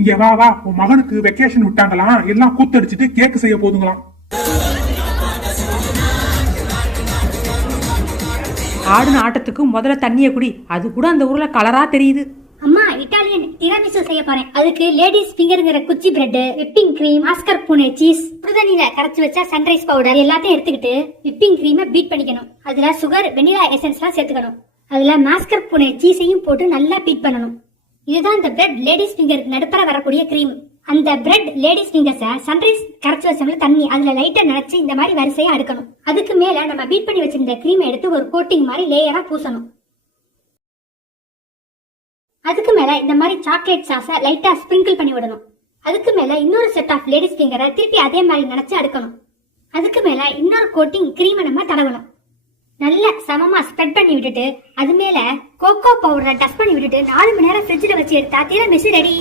இங்க வா வா, உன் மகனுக்கு வெக்கேஷன் விட்டாங்களாம், எல்லாம் கூத்தடிச்சிட்டு கேக்கு செய்ய போதுங்களாம். ஆடுன ஆட்டத்துக்கு முதல்ல தண்ணிய குடி, அது கூட அந்த ஊர்ல கலரா தெரியுது. அம்மா, இட்டாலியன் டிராமிசு செய்ய போறேன். அதுக்கு லேடிஸ் ஃபிங்கர்ங்கிற குச்சி பிரெட், விப்பிங் கிரீம், மாஸ்கர்போனே சீஸ், சுடுதண்ணில கரைச்சு வச்ச சன்ரைஸ் பவுடர் எல்லாத்தையும் எடுத்துக்கிட்டு விப்பிங் கிரீமை பீட் பண்ணிக்கணும். அதுல சுகர், வெனிலா எசன்ஸ் எல்லாம் சேர்த்துக்கணும். அதுல மாஸ்கர்போனே சீஸையும் போட்டு நல்லா பீட் பண்ணணும். இதுதான் இந்த பிரெட் லேடிஸ் ஃபிங்கருக்கு நடுப்புற வரக்கூடிய கிரீம். அந்த பிரெட் லேடிஸ் ஃபிங்கர்ஸை சன்ரைஸ் கரைச்சு வச்சோம்ல தண்ணி, அதுல லைட்டா நினைச்சு இந்த மாதிரி வரிசையா அடுக்கணும். அதுக்கு மேல நம்ம பீட் பண்ணி வச்சிருந்த கிரீமை எடுத்து ஒரு கோட்டிங் மாதிரி லேயரா பூசணும். அதுக்கு மேல இந்த மாதிரி சாக்லேட் சாஸை லைட்டா ஸ்பிரிங்கிள் பண்ணி விடணும். அதுக்கு மேல இன்னொரு செட் ஆஃப் லேடிஸ் ஃபிங்கரை திருப்பி அதே மாதிரி நினைச்சு அடுக்கணும். அதுக்கு மேல இன்னொரு கோட்டிங் கிரீமை நம்ம தடவணும். நல்லா சமமா ஸ்ப்ரெட் பண்ணி விட்டுட்டு அது மேல கோகோ பவுடரை டஸ்ட் பண்ணி விட்டுட்டு 4 மணி நேரம் ஃப்ரிட்ஜில் வச்சு எடுத்தா டிராமிசு ரெடி.